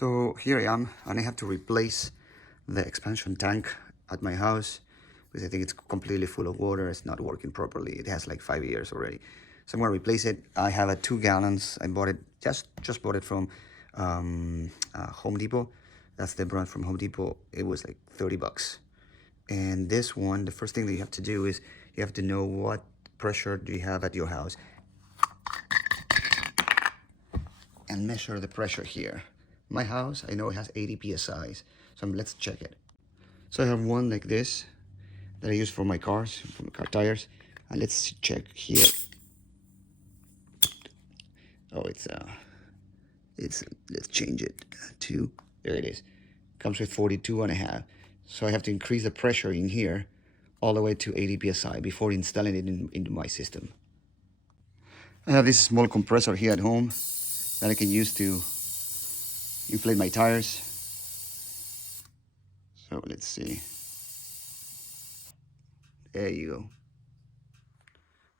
So here I am, and I have to replace the expansion tank at my house because I think it's completely full of water. It's not working properly. It has like 5 years already. So I'm gonna replace it. I have a 2 gallons. I bought it, just bought it from Home Depot. That's the brand from Home Depot. It was like 30 bucks. And this one, the first thing that you have to do is you have to know what pressure do you have at your house and measure the pressure here. My house, I know it has 80 psi, so let's check it. So I have one like this that I use for my cars, for my car tires, and let's check here. Oh, let's change it to, there it is. Comes with 42.5. So I have to increase the pressure in here all the way to 80 psi before installing it into my system. I have this small compressor here at home that I can use to inflate my tires. So let's see. There you go.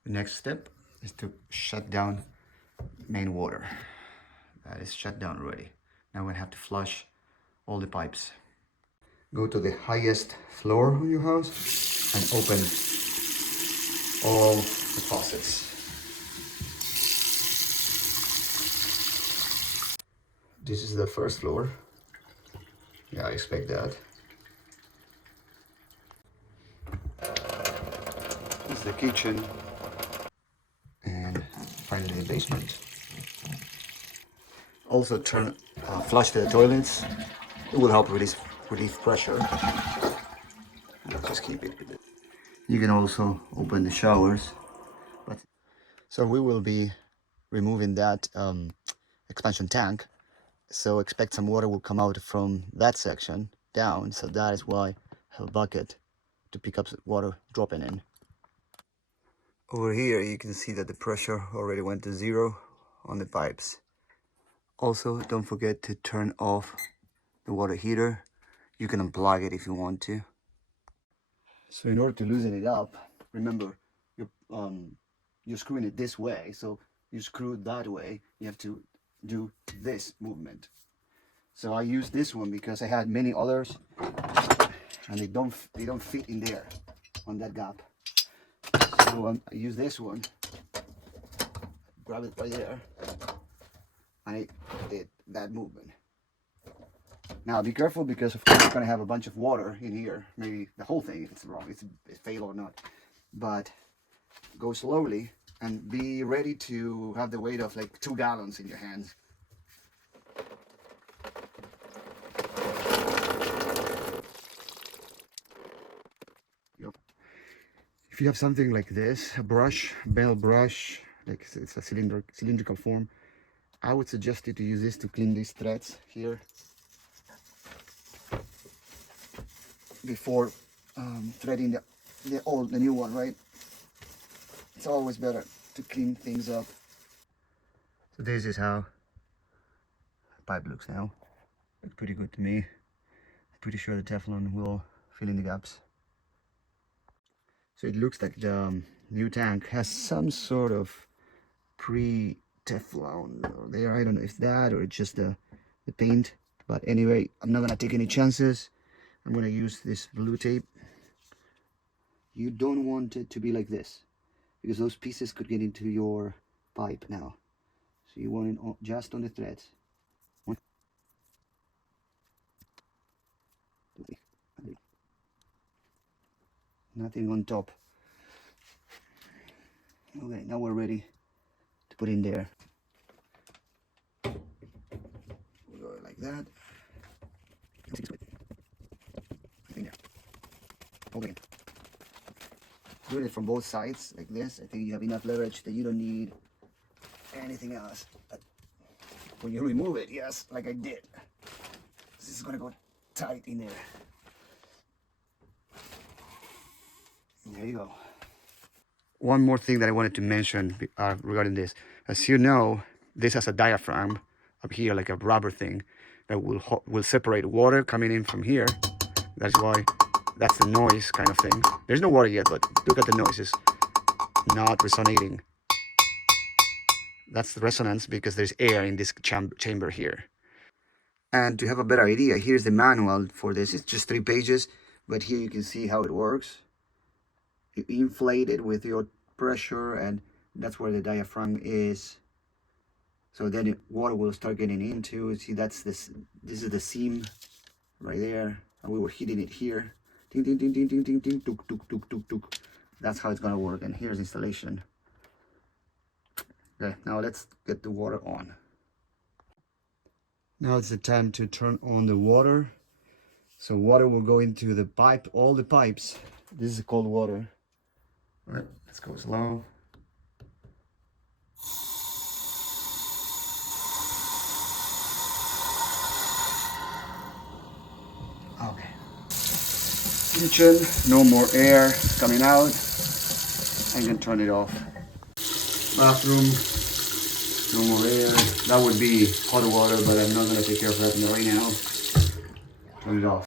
The next step is to shut down main water. That is shut down already. Now we have to flush all the pipes. Go to the highest floor of your house and open all the faucets. This is the first floor. Yeah, I expect that. This is the kitchen. And finally the basement. Also flush the toilets. It will help relieve pressure. Just keep it. You can also open the showers. So we will be removing that expansion tank. So expect some water will come out from that section down. So that is why I have a bucket to pick up water dropping in. Over here you can see that the pressure already went to 0 on the pipes. Also, don't forget to turn off the water heater. You can unplug it if you want to. So in order to loosen it up, remember you're screwing it this way, so you screw it that way. You have to do this movement. So I use this one because I had many others, and they don't fit in there on that gap. So I use this one. Grab it right there, and it did that movement. Now be careful because of course it's going to have a bunch of water in here. Maybe the whole thing if it's wrong, it's fail or not. But go slowly and be ready to have the weight of like 2 gallons in your hands. If you have something like this, a brush, bell brush, like it's a cylindrical form, I would suggest you to use this to clean these threads here before threading the new one, right? It's always better to clean things up. So this is how the pipe looks now. Looks pretty good to me. Pretty sure the Teflon will fill in the gaps. So it looks like the new tank has some sort of pre-Teflon there. I don't know if that or it's just the paint. But anyway, I'm not gonna take any chances. I'm gonna use this blue tape. You don't want it to be like this because those pieces could get into your pipe now. So you want it just on the threads. Nothing on top. Okay, now we're ready to put in there. We'll go like that. Okay. Do it from both sides like this. I think you have enough leverage that you don't need anything else. But when you remove it, yes, like I did, this is gonna go tight in there. There you go. One more thing that I wanted to mention regarding this. As you know, this has a diaphragm up here, like a rubber thing, that will separate water coming in from here. That's why, that's the noise kind of thing. There's no water yet, but look at the noises. Not resonating. That's the resonance because there's air in this chamber here. And to have a better idea, here's the manual for this. It's just 3 pages, but here you can see how it works. You inflate it with your pressure, and that's where the diaphragm is. So then water will start getting into. See, that's this is the seam right there, and we were hitting it here. Ding, ding, ding, ding, ding, ding, ding, tuk, tuk, tuk, tuk, tuk. That's how it's gonna work. And here's installation. Okay, now let's get the water on. Now it's the time to turn on the water. So water will go into the pipe, all the pipes. This is cold water. All right, let's go slow. Okay. Kitchen, no more air coming out. I'm gonna turn it off. Bathroom, no more air. That would be hot water, but I'm not gonna take care of that right now. Turn it off.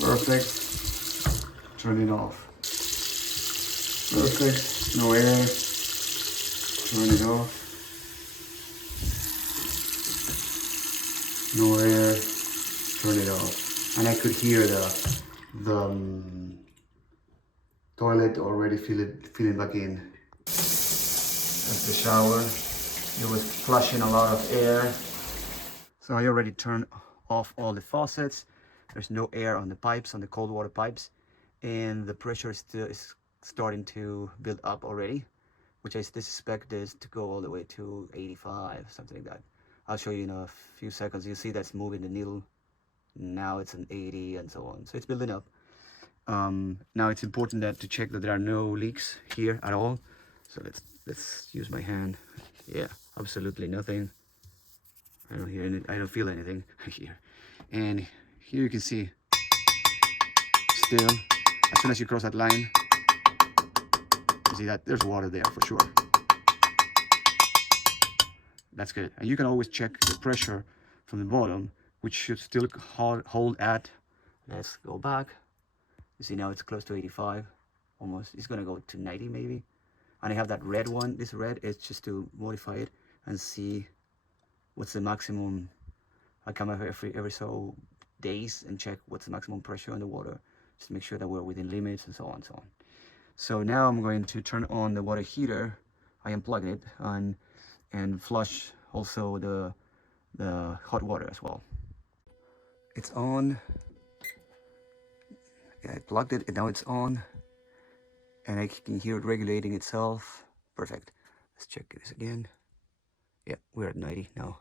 Perfect. Turn it off. Perfect. No air. Turn it off. No air. Turn it off. And I could hear the toilet already filling back in. That's the shower. It was flushing a lot of air. So I already turned off all the faucets. There's no air on the pipes, on the cold water pipes, and the pressure is starting to build up already, which I suspect is to go all the way to 85, something like that. I'll show you in a few seconds. You see that's moving the needle. Now it's an 80 and so on. So it's building up. Now it's important to check that there are no leaks here at all. So let's use my hand. Yeah, absolutely nothing. I don't hear any, I don't feel anything here. And here you can see still, as soon as you cross that line, you see that there's water there for sure. That's good. And you can always check the pressure from the bottom, which should still hold at, let's go back. You see now it's close to 85, almost. It's gonna go to 90 maybe. And I have that red one. This red is just to modify it and see what's the maximum. I come every so days and check what's the maximum pressure on the water, just to make sure that we're within limits and so on and so on. So now I'm going to turn on the water heater. I unplugged it and flush also the hot water as well. It's on. Yeah, I plugged it and now it's on. And I can hear it regulating itself. Perfect. Let's check this again. Yeah, we're at 90 now.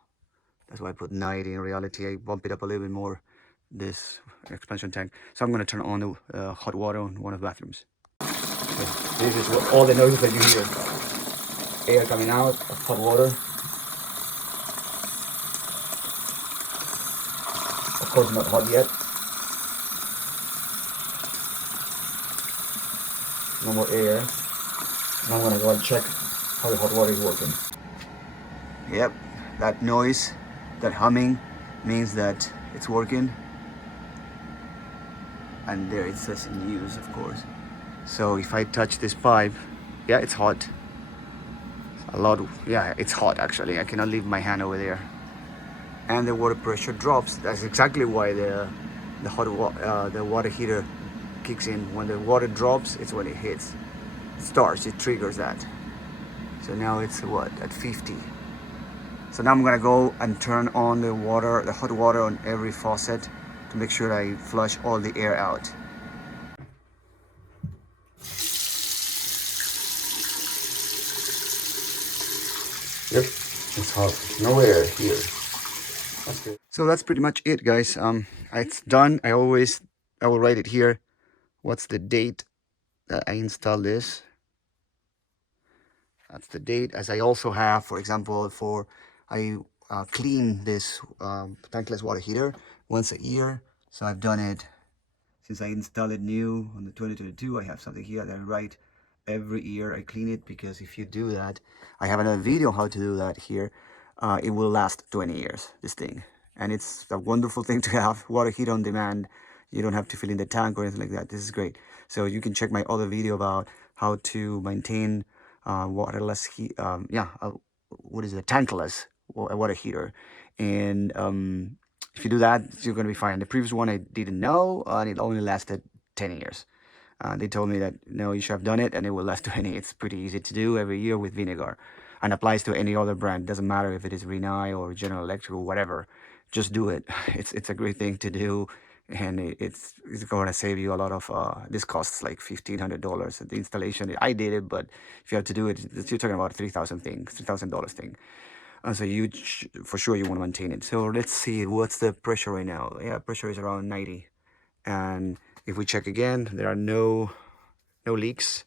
That's why I put 90 in reality. I bump it up a little bit more, this expansion tank. So I'm going to turn on the hot water on one of the bathrooms. So this is all the noises that you hear. Air coming out of hot water. Of course not hot yet. No more air. Now I'm going to go and check how the hot water is working. Yep, that noise, that humming means that it's working. And there it says in use, of course. So if I touch this pipe, yeah, it's hot. A lot, yeah, it's hot actually. I cannot leave my hand over there. And the water pressure drops. That's exactly why the water heater kicks in. When the water drops, it's when it hits. It starts, it triggers that. So now it's what, at 50. So now I'm gonna go and turn on the water, the hot water on every faucet to make sure I flush all the air out. Yep, it's hot. No air here. That's good. So that's pretty much it, guys. It's done. I will write it here. What's the date that I installed this? That's the date. As I also have, for example, I clean this tankless water heater once a year. So I've done it since I installed it new on the 2022. I have something here that I write every year. I clean it because if you do that, I have another video how to do that here. It will last 20 years, this thing. And it's a wonderful thing to have. Water heater on demand. You don't have to fill in the tank or anything like that. This is great. So you can check my other video about how to maintain waterless heat. What is it? Tankless a water heater. And if you do that, you're going to be fine. The previous one I didn't know, and it only lasted 10 years. They told me that no, you should have done it and it will last 20. It's pretty easy to do every year with vinegar, and applies to any other brand. Doesn't matter if it is Rinnai or General Electric or whatever. Just do it. It's a great thing to do, and it's going to save you a lot of. This costs like $1,500 the installation. I did it, but if you have to do it, you're talking about $3,000 thing. So for sure you want to maintain it. So let's see what's the pressure right now. Yeah, pressure is around 90, and if we check again, there are no leaks.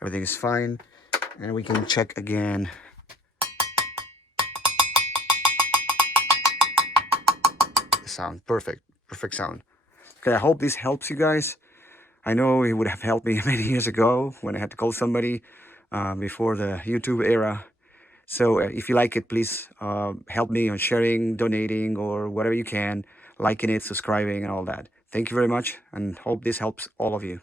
Everything is fine, and we can check again. The sound, perfect sound. Okay, I hope this helps you guys. I know it would have helped me many years ago when I had to call somebody before the YouTube era. So if you like it, please help me on sharing, donating, or whatever you can, liking it, subscribing, and all that. Thank you very much, and hope this helps all of you.